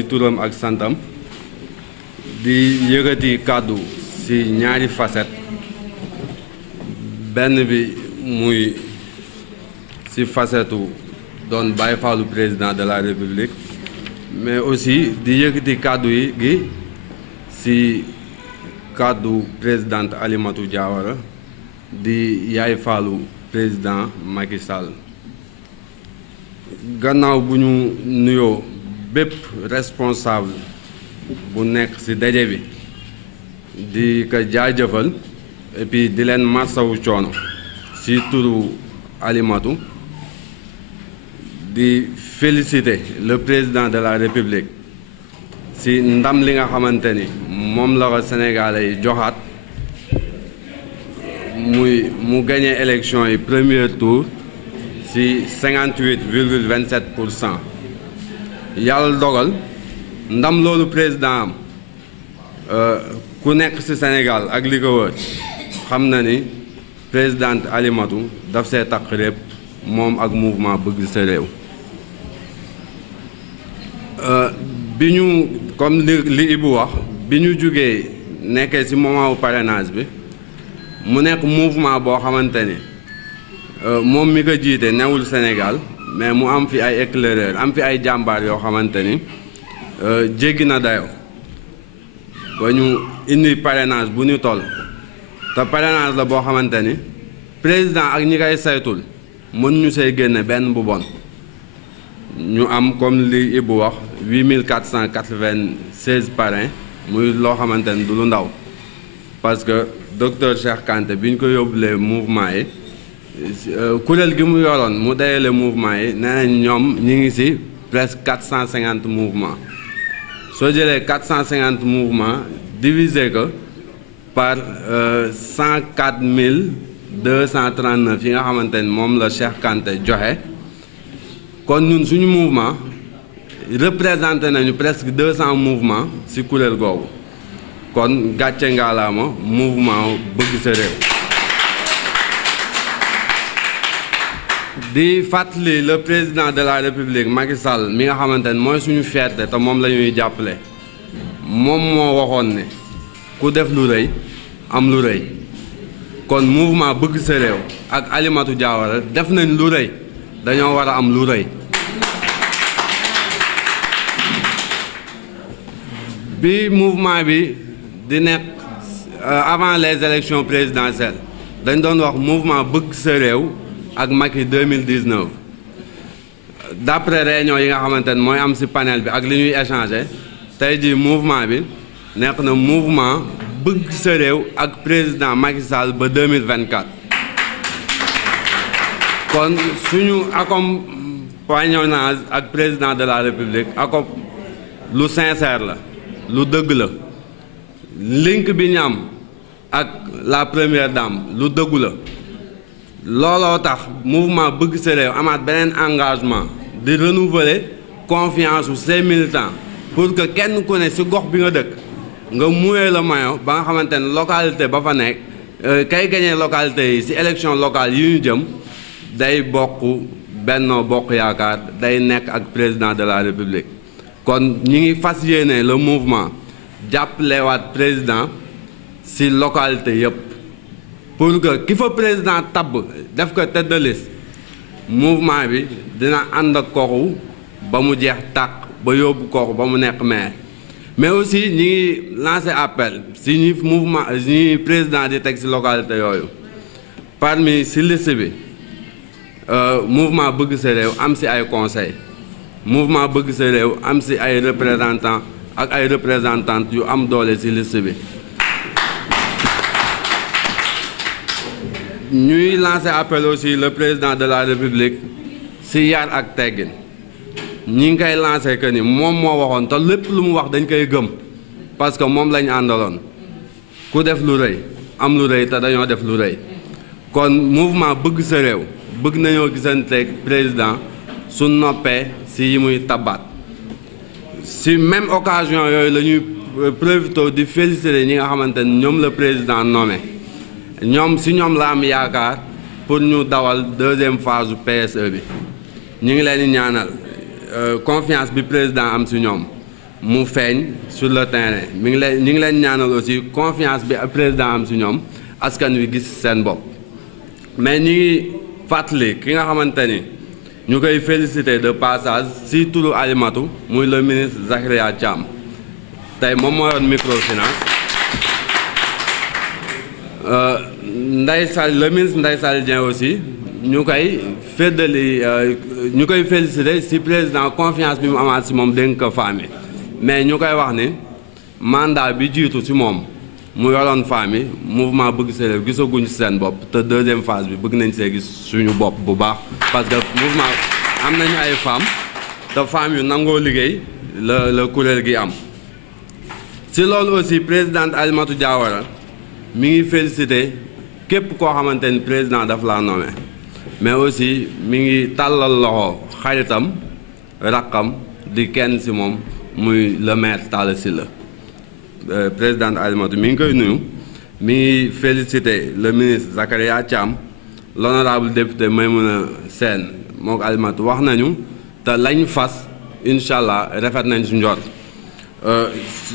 ci turam ak santam di yëkkati kàddu ci ñaari facette benn bi muy ci facette doon Baye Fallu président de la République mais aussi di yëkkati kàddu yi gi ci kàddu présidente Alimatou Diawara di Yaay Fallu président Macky Sall gannaaw bu ñu nuyoo bépp responsable bu nekk ci daje bi di ko jaajëfal et puis di leen massawu coono ci turu Alimatou di féliciter le président de la République ci ndam li nga xamante ni moom la ko Sénégalais yi joxaat mu gagné élection yi premier tour ci 58,27%. yàlla dogal ndam loolu président am ku nekk ci Sénégal ak li ko wër xam na ni présidente Alimatou daf see takk répp moom ak mouvement bëgg sa réew bi ñu comme li Ibou wax bi ñu jugee nekkee ci moment wu parrainage bi mu nekk mouvement boo xamante ni moom mi ko jiite newul Sénégal mais mu am fi ay éclaireur am fi ay jàmbaar yoo xamante ni jéggi na dayoo ba ñu indi parrainage bu ñu toll te parrainage la boo xamante ni président ak ñi koy saytul mën ñu see génne benn bu bon ñu am comme li Ibou wax 8496 parrains muy loo xamante ni du lu ndaw parce que docteur Cheikh Kanté bi ñu ko yóbbulee mouvement yi kuréel gi mu yoroon mu dayale mouvement yi nee nañ ñoom ñi ngi ci presque 450 mouvements soo jëlee 450 mouvements divisé ko par 104 239 yi nga xamante ni moom la Cheikh Kanté joxe kon ñun suñu mouvement représenté nañu presque 200 mouvements ci kuréel googu kon gàcce ngaalaama mouvement bëgg sa réew di fàttali le président de la République Macky Sall mi nga xamante ne mooy suñu fierté te moom la ñuy jàppale moom moo waxoon ne ku def lu rëy am lu rëy kon mouvement bëgg sa réew ak Alimatou Diawara def nañ lu rëy dañoo war a am lu rëy bi mouvement bi di nekk avant les élections présidentielles dañ doon wax mouvement bëgg sa réew ak Macky 2019 d'après réunion yi nga xamante ne mooy am ci panel bi ak li ñuy échanger tey jii mouvement bi nekk na mouvement bëgg sa réew ak président Macky Sall ba 2024 kon suñu compagnonnage ak président de la République ako lu sincère la lu dëgg la link bi ñu am ak la première dame lu dëggu la looloo tax mouvement bëgg sa réew amaat beneen engagement di renouveler confiance u ses militants pour que kenn ku ne ci gox bi nga dëkk nga muyee la maillot ba nga xamante ne localité ba fa nekk kay gagné localité yi ci élection locale yi ñu jëm day bokk Benno Bokk Yaakaar day nekk ak président de la République kon ñi ngi fas yéene le mouvement jàppalewaat président ci localité yépp pour que ki fa président tabb def ko tête de liste mouvement bi dina ànd ak kooku ba mu jeex tàq ba yóbbu kooku ba mu nekk maire mais aussi ñi ngi lancé appel ci ñi mouvement ñi président di teg ci localité yooyu parmi ci liste bi mouvement bëgg sa réew am ci ay conseil mouvement bëgg sa réew am ci ay représentants ak ay représentantes yu am doole ci liste bi ñuy lancer appel aussi le président de la République ci yar ak teggin ñi ngi koy lancer que ni moom moo waxoon te lépp lu mu wax dañ koy gëm parce que moom lañu àndaloon ku def lu rëy am lu rëy te dañoo def lu rëy kon mouvement bëgg sa réew bëgg nañoo gisanteeg président su noppee ci yi muy tabaat ci même occasion yooyu la ñuy profité di féliciter ñi nga xamante ni ñoom la président nommé ñoom ci ñoom la am yaakaar pour ñu dawal deuxième phase PSE bi ñu ngi leen di ñaanal confiance bi président am ci ñoom mu feeñ sur le terrain mi ngi leen ñu ngi leen ñaanal aussi confiance bi président am si ñoom askan wi gis seen bopp mais ñi ngi fàttali ki nga xamante ni ñu koy féliciter de passage si turu Alimatu muy le ministre Zahria Thiam tey moom moo yoroon microfinance Ndeye Sall le ministre Ndeye Sall Dieng aussi ñu koy féddali ñu koy féliciter si président confiance bi mu amaat si moom dénk ko femme mais ñu koy wax ni mandat bi jiitu si moom mu yoroon femme yi mouvement bëgg sa réew gisaguñ si seen bopp te deuxième phase bi bëgg nañ see gis suñu bopp bu baax parce que mouvement am nañu ay femmes te femmes yu nangoo liggéey la kuréel gi am si loolu aussi présidente Alimatou Diawara mi ngi félicité képp koo xamante ni président daf laa nommé mais aussi mi ngi tàllal loxo xaritam rakkam di kenn si moom muy le maire Talla Sylla présidente Alimatou mi ngi koy nuyu mi ngi félicité le ministre Zahria Thiam l'honorable député Maymouna Sène mook Alimatou wax nañu te lañ fas incha allah rafet nañ su njort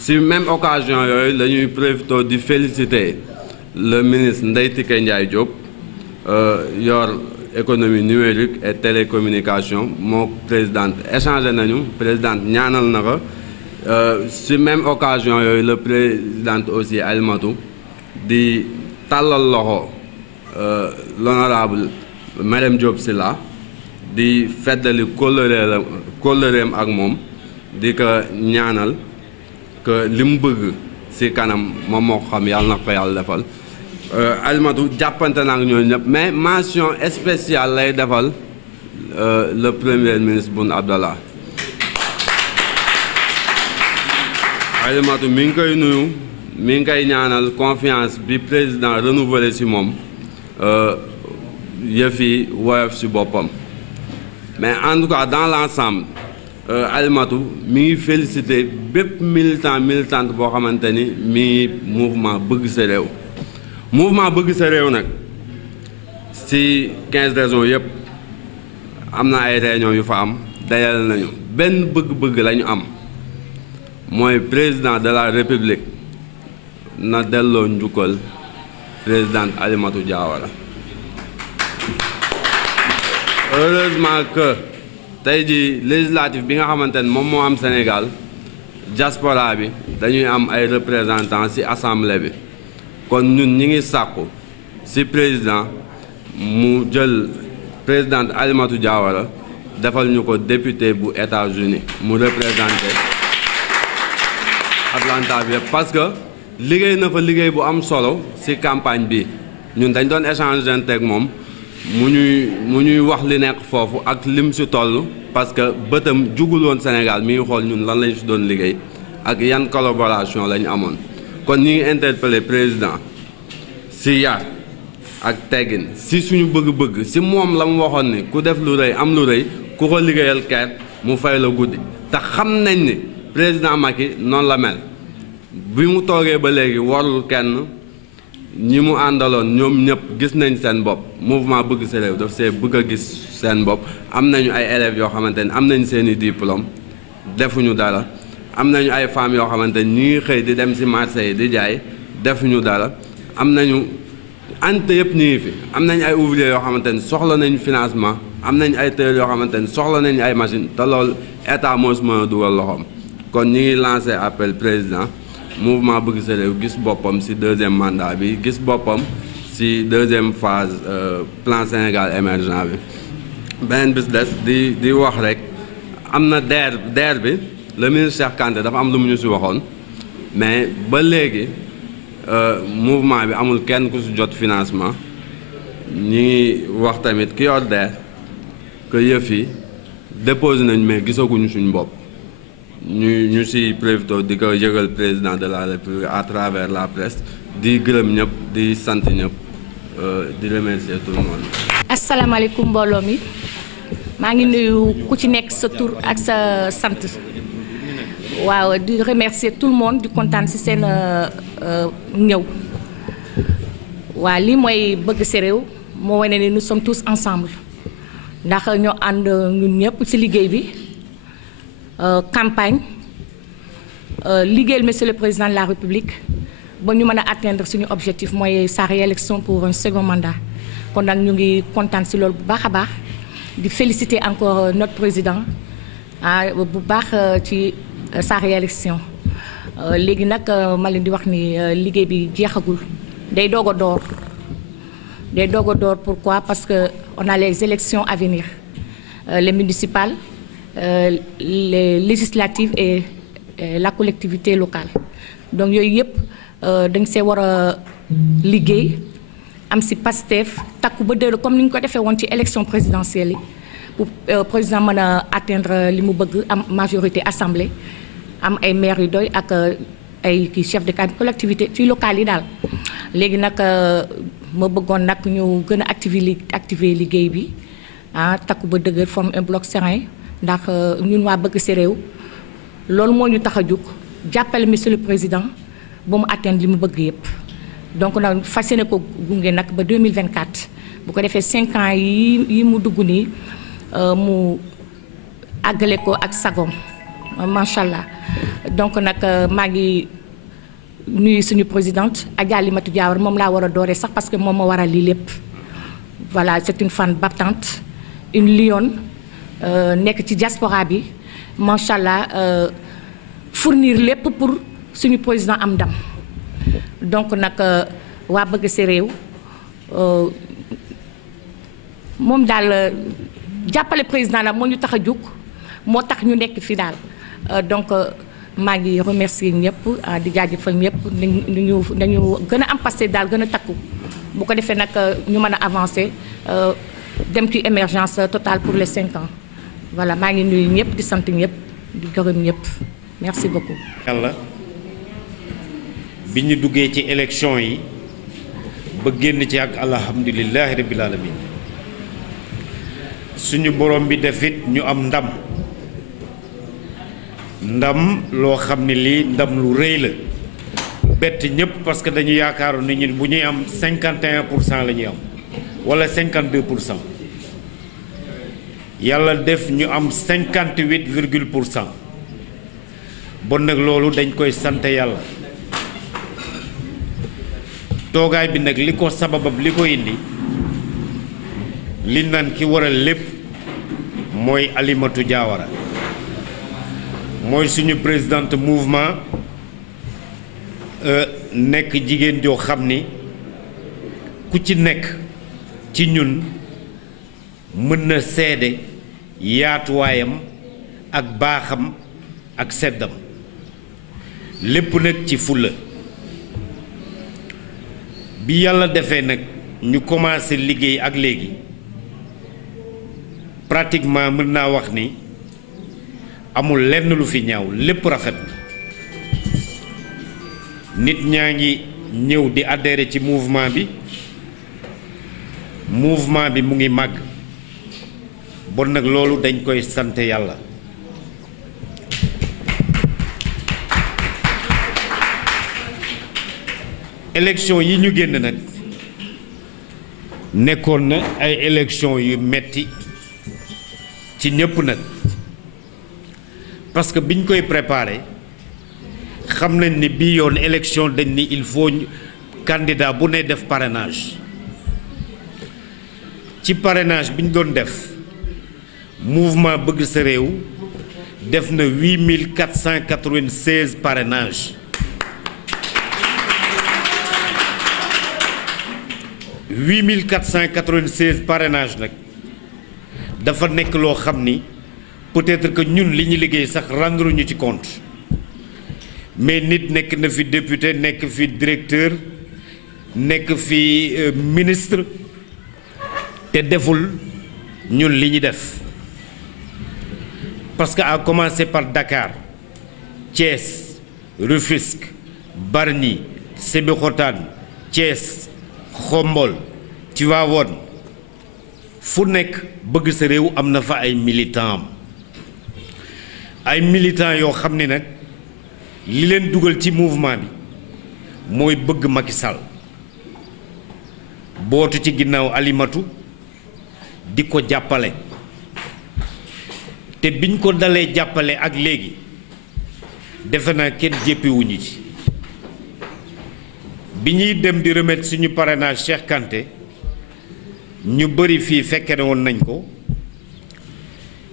si même occasion yooyu la ñuy profité di féliciter le ministre Ndeye Tické Ndiaye Diop yor économie numérique et télécommunication moo présidente échangé nañu présidente ñaanal na ko si même occasion yooyu le présidente aussi Alimatou di tàllal loxo l'honorable Marème Diop Sylla di feddali kóllëreem ak moom di ko ñaanal que li mu bëgg ci kanam moom moo xam yàlla na ko yàlla defal Alimatou jàppante na ak ñooñu ñëpp mais mention spéciale lay defal le premier ministre Boun Abdallah Alimatou mi ngi koy nuyu mi ngi koy ñaanal confiance bi président renouvelé ci moom yëf yi woyof ci boppam mais en tout cas dans l'ensemble Alimatou mi ngi félicité bépp militante boo xamante ni mi ngi mouvement bëgg sa réew mouvement bëgg sa réew nag ci 15 régions yëpp am na ay réunions yu fa am dajale nañu benn bëgg-bëgg la ñu am mooy président de la république na delloo njukkal présidente Alimatou Diawara heureusement que tey jii législatif bi nga xamante ne moom moo am Sénégal diaspora bi dañuy am ay représentants ci assemblée bi kon ñun ñi ngi sàkku ci président mu jël présidente Alimatou Diawara defal ñu ko député bu États-Unis mu représenté Atlanta bi yëpp parce que liggéey na fa liggéey bu am solo ci campagne bi ñun dañ doon échanger ak moom mu ñuy wax li nekk foofu ak lim ci toll parce que bëtam jugul woon Sénégal mi ngi xool ñun lan lañ ci doon liggéey ak yan collaboration lañ amoon kon ñi ngi interpellé président ci yar ak teggin ci suñu bëgg-bëgg ci moom la mu waxoon ni ku def lu rëy am lu rëy ku ko liggéeyal keer mu fay la guddi te xam nañ ni président Macky noonu la mel bi mu toogee ba léegi warul kenn ñi mu àndaloon ñoom ñëpp gis nañ seen bopp mouvement bëgg sa réew daf see bëgg a gis seen bopp am nañu ay élèves yoo xamante ni am nañ seeni diplôme defuñu dara am nañu ay femmes yoo xamante ni ñu ngi xëy di dem ci marché yi di jaay defuñu dara am nañu ante yëpp ñu ngi fi am nañ ay ouvriers yoo xamante ni soxla nañu financement am nañ ay tailleurs yoo xamante ni soxla nañu ay machines te loolu état moo si mën a dugal loxoom kon ñi ngi lancé appel président mouvement bëgg sa réew gis boppam ci deuxième mandat bi gis boppam ci deuxième phase plan Sénégal émergent bi beneen bis des di wax rek am na DER bi le ministre Cheikh Kanté dafa am lu mu ñu ci waxoon mais ba léegi mouvement bi amul kenn ku ci jot financement ñi ngi wax tamit ki yor DER que yëf yi déposé nañ mais gisaguñu suñu bopp ñu ci profité di ko yëgal président de la République à travers la presse di gërëm ñëpp di sant ñëpp di remercier tout le monde. asalaamaaleykum mbooloo mi maa ngi nuyu ku ci nekk sa tur ak sa sant waaw di remercier tout le monde di kontaan ci seen ñëw waaw lii mooy bëgg sa réew moo wane ni nous sommes tous ensemble ndax ñoo ànd ñun ñëpp ci liggéey bi campagne liggéeyal monsieur le président de la République ba ñu mën a atteindre suñu objectif mooy sa réélection pour un second mandat kon nag ñu ngi kontaan ci loolu bu baax a baax di féliciter encore notre président bu baax ci sa réélection léegi nag ma leen di wax ni liggéey bi jeexagul day doog a door pourquoi parce que on a les élections à venir les municipales les législatives et la collectivité locale donc yooyu yëpp dañ see war a liggéey am ci Pastef takku ba dër comme ni ñu ko defee woon ci élection présidentielle yi pour président mën a atteindre li mu bëgg am majorité assemblée am ay maires yu doy ak ay kii chef de collectivité ci locales yi daal léegi nag ma bëggoon nag ñu gën a activer liggéey bi takku ba dëgër forme un bloc serein ndax ñun waa bëgg ci réew loolu moo ñu tax a jóg jàppale monsieur le président ba mu atteindre li mu bëgg yépp donc nag fas yéene ko gunge nag ba 2024 bu ko defee 5 ans yi mu dugg nii mu àggale ko ak sagom macha allah donc nag maa ngi nuyu suñu présidente Adja Alimatou Diawara moom laa war a dooree sax parce que moom ma war a lii lépp voilà c'est une femme battante une lionne nekk ci diaspora bi macha allah fournir lépp pour suñu président am ndam donc nag waa bëgg ci réew moom daal jàppale président la moo ñu tax a jóg moo tax ñu nekk fii daal donc maa ngi remercier ñëpp di jaajëfal ñëpp nañu gën a am passé daal gën a takku bu ko defee nag ñu mën a avancer dem ci émergence totale pour les 5 ans voilà maa ngi nuyu ñëpp di sant ñëpp di gërëm ñëpp merci beaucoup. yàlla bi ñu duggee ci élection yi ba génn ci ak alhamdulillahi rabbil alamin suñu borom bi defit ñu am ndam loo xam ne lii ndam lu rëy la bett ñëpp parce que dañu yaakaaroon ne ñun bu ñuy am 51% la ñuy am wala 52% yàlla def ñu am 58,% bon nag loolu dañ koy sant yàlla toogaay bi nag li ko sababab li ko indi li naan ki waral lépp mooy Alimatou Diawara mooy suñu présidente mouvement nekk jigéen joo xam ni ku ci nekk ci ñun mën na seede yaatuwaayam ak baaxam ak seddam lépp nag ci fulla bi yàlla defee nag ñu commencé liggéey ak léegi pratiquement mën naa wax ni amul lenn lu fi ñaaw lépp rafet nit ñaa ngi ñëw di adhérer ci mouvement bi mu ngi màgg bon nag loolu dañ koy sant yàlla élection yi ñu génn nag nekkoon na ay élection yu metti ci ñëpp nag parce que biñ koy préparer xam nañ ni bii yoon élection dañ ni il faut candidat bu ne def parrainage ci parrainage bi ñu doon def mouvement bëgg sa réew def na 8496 parrainage 8496 parrainage nag dafa nekk loo xam ni peut-être que ñun li ñu liggéey sax rendre ñu ci compte mais nit nekk na fi député nekk fi directeur nekk fi ministre te deful ñun li ñu def parce que à commencer par Dakar Thiès Rufisque Bargny Sébikotane Thiès Xombol Tivaouane fu nekk bëgg sa réew am na fa ay militants yoo xam ne nag li leen dugal ci mouvement bi mooy bëgg Macky Sall bootu ci ginnaaw Alimatou di ko jàppale te biñ ko dalee jàppale ak léegi defe naa kenn jéppiwuñu ci bi ñuy dem di remettre suñu parrainage Cheikh Kanté ñu bëri fii fekke ne woon nañ ko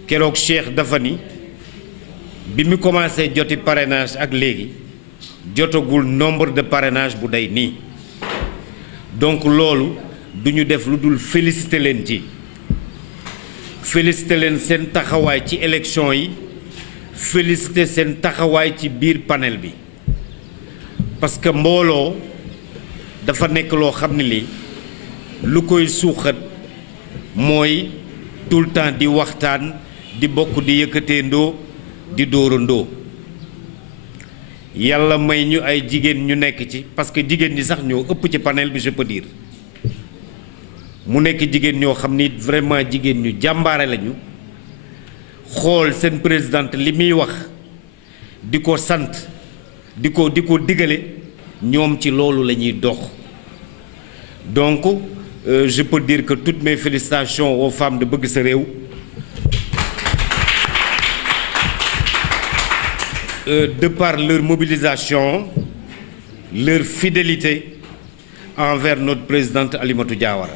keroog Cheikh dafa ni bi mu commencé joti parrainage ak léegi jotagul nombre de parrainage bu day nii donc loolu du ñu def lu dul féliciter leen ci féliciter leen seen taxawaay ci élection yi féliciter seen taxawaay ci biir panel bi parce que mbooloo dafa nekk loo xam ne lii lu koy suuxat mooy tout le temps di waxtaan di bokk di yëkkatee ndoo di dóorandoo yàlla may ñu ay jigéen ñu nekk ci parce que jigéen ñi sax ñoo ëpp ci panel bi je peux dire mu nekk jigéen ñoo xam ni vraiment jigéen ñu jàmbaare lañu xool seen présidente li muy wax di ko sant di ko digale ñoom ci loolu la ñuy dox donc je peux dire que toutes mes félicitations aux femmes de Bëgg Sa Réew de par leur mobilisation leur fidélité envers notre présidente Alimatou Diawara